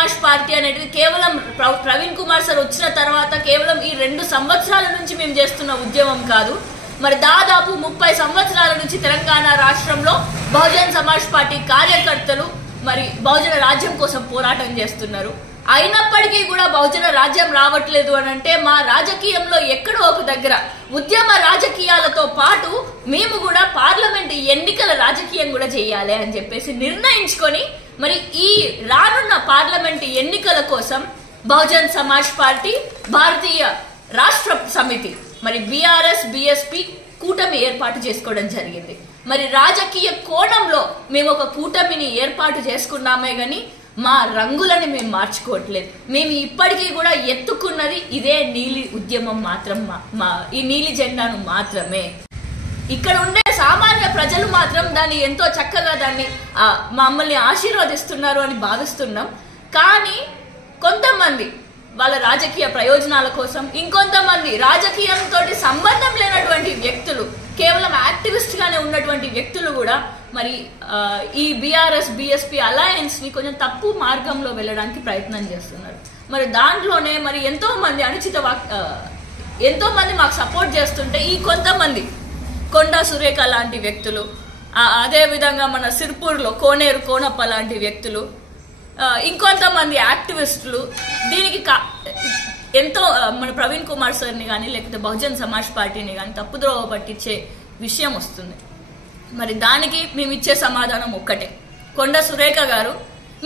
Samaj party అనేది కేవలం Praveen Kumar sir వచ్చిన తర్వాత కేవలం ఈ 2 సంవత్సరాల నుంచి మేము చేస్తున్న ఉద్యమం కాదు. మరి దాదాపు 30 సంవత్సరాల నుంచి తెలంగాణ రాష్ట్రంలో బహుజన్ సమాజ్ పార్టీ కార్యకర్తలు మరి బహుజన రాజ్యం కోసం పోరాటం చేస్తున్నారు. అయినప్పటికీ కూడా బహుజన రాజ్యం రావట్లేదు అని అంటే మా రాజకీయంలో ఎక్కడో ఒక దగ్గర ఉద్యమ రాజకీయాలతో పాటు మేము కూడా పార్లమెంట్ ఎన్నికల రాజకీయం కూడా చేయాలి అని చెప్పేసి నిర్ణయించుకొని మరి ఈ రానున్న పార్లమెంట్ ఎన్నికల కోసం బహుజన్ సమాజ్ పార్టీ భారతీయ రాష్ట్ర సమితి మరి బీఆర్ఎస్ బీఎస్పీ కూటమి ఏర్పాటు చేసుకోవడం జరిగింది. మరి రాజకీయ కోణంలో మేము ఒక కూటమిని ఏర్పాటు చేసుకున్నామే గాని మా రంగులని మేము మార్చుకోవట్లేదు. మేము ఇప్పటికీ కూడా ఎత్తుకున్నది ఇదే నీలి ఉద్యమం మాత్రం, ఈ నీలి జెండాను మాత్రమే. ఇక్కడ ఉండే సామాన్య ప్రజలు మాత్రం దాన్ని ఎంతో చక్కగా దాన్ని మమ్మల్ని ఆశీర్వదిస్తున్నారు అని భావిస్తున్నాం. కానీ కొంతమంది వాళ్ళ రాజకీయ ప్రయోజనాల కోసం, ఇంకొంతమంది రాజకీయంతో సంబంధం లేనటువంటి వ్యక్తులు, కేవలం యాక్టివిస్ట్ గానే ఉన్నటువంటి వ్యక్తులు కూడా మరి ఈ బీఆర్ఎస్ బీఎస్పీ అలయన్స్ ని కొంచెం తప్పు మార్గంలో వెళ్ళడానికి ప్రయత్నం చేస్తున్నారు. మరి దాంట్లోనే మరి ఎంతో మంది మాకు సపోర్ట్ చేస్తుంటే ఈ కొంతమంది కొండా సురేఖ లాంటి వ్యక్తులు, అదే విధంగా మన సిర్పూర్లో కోనేరు కోనప్ప లాంటి వ్యక్తులు, ఇంకొంతమంది యాక్టివిస్టులు దీనికి ఎంతో మన ప్రవీణ్ కుమార్ సార్ని కానీ లేకపోతే బహుజన్ సమాజ్ పార్టీని కానీ తప్పుద్రోవ పట్టించే విషయం వస్తుంది. మరి దానికి మేము ఇచ్చే సమాధానం ఒక్కటే, కొండా సురేఖ గారు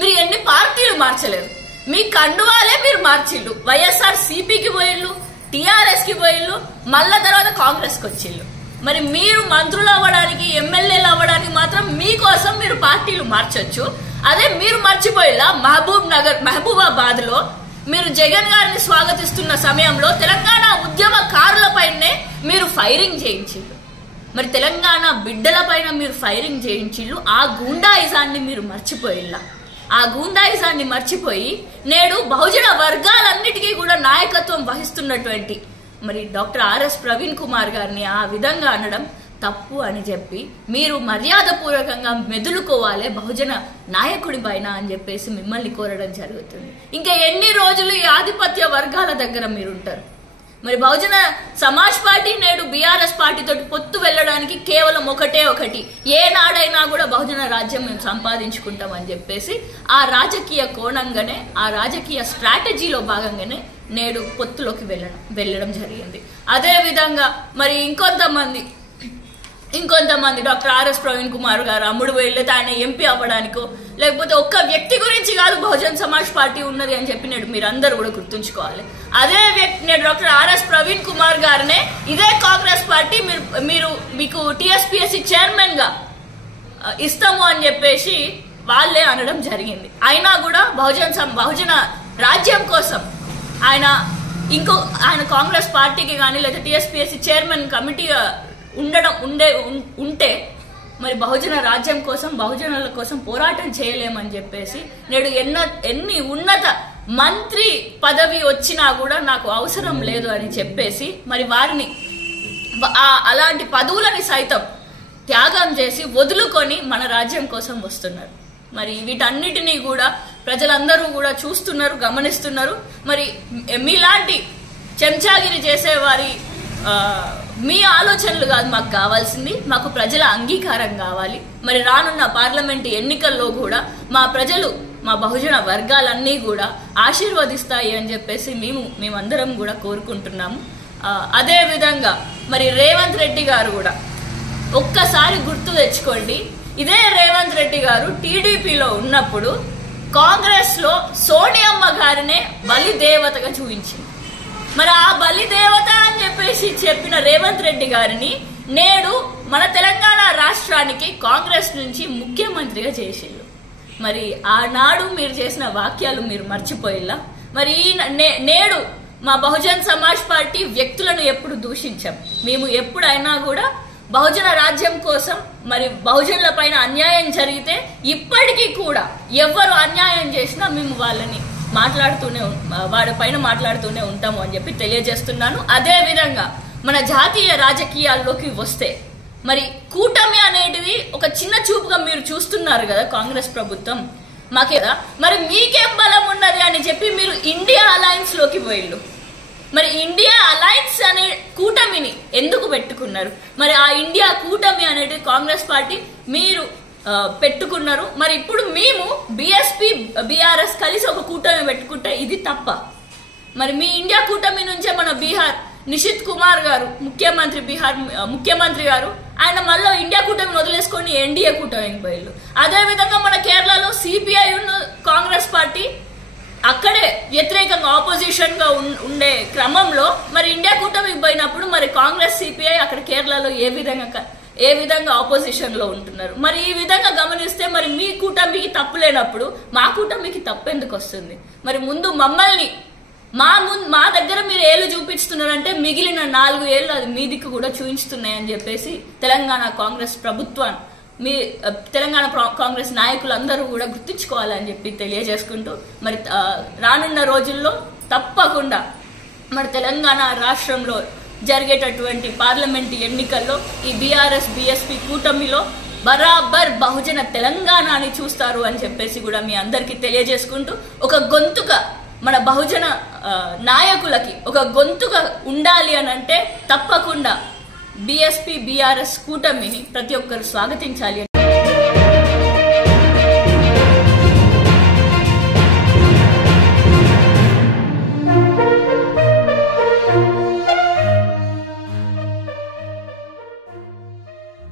మీరు ఎన్ని పార్టీలు మార్చలేరు, మీ కండువాలే మీరు మార్చిళ్ళు. వైఎస్ఆర్ సిపికి పోయిళ్ళు, టిఆర్ఎస్ కి పోయిళ్ళు, మళ్ళా తర్వాత కాంగ్రెస్ కి వచ్చిళ్ళు. మరి మీరు మంత్రులు అవ్వడానికి ఎమ్మెల్యేలు అవ్వడానికి మాత్రం మీకోసం మీరు పార్టీలు మార్చొచ్చు. అదే మీరు మర్చిపోయిలా మహబూబాబాద్ లో మీరు జగన్ గారిని స్వాగతిస్తున్న సమయంలో తెలంగాణ ఉద్యమకారులపైనే మీరు ఫైరింగ్ చేయించిళ్ళు. మరి తెలంగాణ బిడ్డల పైన మీరు ఫైరింగ్ చేయించిళ్ళు. ఆ గూండాయిజాన్ని మీరు మర్చిపోయిల్లా. ఆ గూండాయిజాన్ని మర్చిపోయి నేడు బహుజన వర్గాలన్నిటికీ కూడా నాయకత్వం వహిస్తున్నటువంటి మరి డాక్టర్ ఆర్ఎస్ ప్రవీణ్ కుమార్ గారిని ఆ విధంగా అనడం తప్పు అని చెప్పి మీరు మర్యాదపూర్వకంగా మెదులుకోవాలి బహుజన నాయకుడి పైన అని చెప్పేసి మిమ్మల్ని కోరడం జరుగుతుంది. ఇంకా ఎన్ని రోజులు ఈ ఆధిపత్య వర్గాల దగ్గర మీరుంటారు? మరి బహుజన సమాజ్ పార్టీ నేడు బీఆర్ఎస్ పార్టీతో పొత్తు వెళ్ళడానికి కేవలం ఒకటి, ఏనాడైనా కూడా బహుజన రాజ్యం మేము సంపాదించుకుంటాం అని చెప్పేసి ఆ రాజకీయ కోణంగానే, ఆ రాజకీయ స్ట్రాటజీలో భాగంగానే నేడు పొత్తులోకి వెళ్ళడం జరిగింది. అదే విధంగా మరి ఇంకొంతమంది డాక్టర్ ఆర్ఎస్ ప్రవీణ్ కుమార్ గారు అమ్ముడు వెళ్ళితే ఆయన ఎంపీ అవ్వడానికో లేకపోతే ఒక్క వ్యక్తి గురించి కాదు బహుజన్ సమాజ్ పార్టీ ఉన్నది అని చెప్పి నేడు మీరందరూ కూడా గుర్తుంచుకోవాలి. అదే వ్యక్తి నేడు డాక్టర్ ఆర్ఎస్ ప్రవీణ్ కుమార్ గారినే ఇదే కాంగ్రెస్ పార్టీ మీకు టీఎస్పీఎస్సీ చైర్మన్ గా ఇస్తాము అని చెప్పేసి వాళ్ళే అనడం జరిగింది. అయినా కూడా బహుజన రాజ్యం కోసం ఆయన కాంగ్రెస్ పార్టీకి కానీ లేదా టీఎస్పీఎస్సీ చైర్మన్ కమిటీ ఉంటే మరి బహుజన రాజ్యం కోసం బహుజనుల కోసం పోరాటం చేయలేమని చెప్పేసి నేడు ఎన్ని ఉన్నత మంత్రి పదవి వచ్చినా కూడా నాకు అవసరం లేదు అని చెప్పేసి మరి వారిని అలాంటి పదవులని సైతం త్యాగం చేసి వదులుకొని మన రాజ్యం కోసం వస్తున్నారు. మరి వీటన్నిటినీ కూడా ప్రజలందరూ కూడా చూస్తున్నారు, గమనిస్తున్నారు. మరి మీలాంటి చెంచాగిరి చేసేవారి మీ ఆలోచనలు కాదు మాకు కావాల్సింది, మాకు ప్రజల అంగీకారం కావాలి. మరి రానున్న పార్లమెంట్ ఎన్నికల్లో కూడా మా ప్రజలు, మా బహుజన వర్గాలన్నీ కూడా ఆశీర్వదిస్తాయి అని చెప్పేసి మేమందరం కూడా కోరుకుంటున్నాము. అదే విధంగా మరి రేవంత్ రెడ్డి గారు కూడా ఒక్కసారి గుర్తు తెచ్చుకోండి, ఇదే రేవంత్ రెడ్డి గారు టీడీపీలో ఉన్నప్పుడు కాంగ్రెస్ లో సోనియమ్మ గారినే బలిదేవతగా చూపించింది. మరి ఆ బలిదేవత అని చెప్పేసి చెప్పిన రేవంత్ రెడ్డి గారిని నేడు మన తెలంగాణ రాష్ట్రానికి కాంగ్రెస్ నుంచి ముఖ్యమంత్రిగా చేసిండు. మరి ఆనాడు మీరు చేసిన వాక్యాలు మీరు మర్చిపోయిల్లా? మరి నేడు మా బహుజన్ సమాజ్ పార్టీ వ్యక్తులను ఎప్పుడు దూషించాం. మేము ఎప్పుడైనా కూడా బహుజన రాజ్యం కోసం మరి బహుజనుల పైన అన్యాయం జరిగితే ఇప్పటికీ కూడా ఎవరు అన్యాయం చేసినా మేము వాడిపైన మాట్లాడుతూనే ఉంటాము అని చెప్పి తెలియజేస్తున్నాను. అదే విధంగా మన జాతీయ రాజకీయాల్లోకి వస్తే మరి కూటమి అనేది ఒక చిన్న చూపుగా మీరు చూస్తున్నారు కదా కాంగ్రెస్ ప్రభుత్వం. మాకే కదా, మరి మీకేం బలం ఉన్నది అని చెప్పి మీరు ఇండియా అలయన్స్ లోకి పోయిళ్ళు. మరి ఇండియా అలయన్స్ అనే కూటమిని ఎందుకు పెట్టుకున్నారు? మరి ఆ ఇండియా కూటమి అనేది కాంగ్రెస్ పార్టీ మీరు పెట్టుకున్నారు. మరి ఇప్పుడు మేము బిఎస్పి బీఆర్ఎస్ కలిసి ఒక కూటమి పెట్టుకుంటే ఇది తప్ప? మరి మీ ఇండియా కూటమి నుంచే మన బీహార్ నిషిత్ కుమార్ గారు బీహార్ ముఖ్యమంత్రి గారు ఆయన మళ్ళీ ఇండియా కూటమిని వదిలేసుకొని ఎన్డీఏ కూటమికి పోయిళ్ళు. అదేవిధంగా మన కేరళలో సిపిఐ కాంగ్రెస్ పార్టీ అక్కడే వ్యతిరేకంగా ఆపోజిషన్ గా ఉండే క్రమంలో మరి ఇండియా కూటమికి పోయినప్పుడు మరి కాంగ్రెస్ సిపిఐ అక్కడ కేరళలో ఏ విధంగా ఆపోజిషన్ లో ఉంటున్నారు. మరి ఈ విధంగా గమనిస్తే మరి మీ కూటమికి తప్పు లేనప్పుడు మా కూటమికి తప్పు ఎందుకు వస్తుంది? మరి ముందు మమ్మల్ని మా దగ్గర మీరు ఏళ్ళు చూపిస్తున్నారంటే మిగిలిన 4 ఏళ్ళు అది మీ దిక్కు కూడా చూపించుతున్నాయని చెప్పేసి తెలంగాణ కాంగ్రెస్ ప్రభుత్వాన్ని తెలంగాణ కాంగ్రెస్ నాయకులందరూ కూడా గుర్తించుకోవాలని చెప్పి తెలియజేసుకుంటూ మరి రానున్న రోజుల్లో తప్పకుండా మరి తెలంగాణ రాష్ట్రంలో జరిగేటటువంటి పార్లమెంటు ఎన్నికల్లో ఈ బీఆర్ఎస్ బీఎస్పీ కూటమిలో బరాబర్ బహుజన తెలంగాణని చూస్తారు అని చెప్పేసి కూడా మీ అందరికీ తెలియజేసుకుంటూ ఒక గొంతుగా మన బహుజన నాయకులకి ఒక గొంతుగా ఉండాలి అని అంటే తప్పకుండా బీఎస్పీ బీఆర్ఎస్ కూటమిని ప్రతి ఒక్కరు స్వాగతించాలి.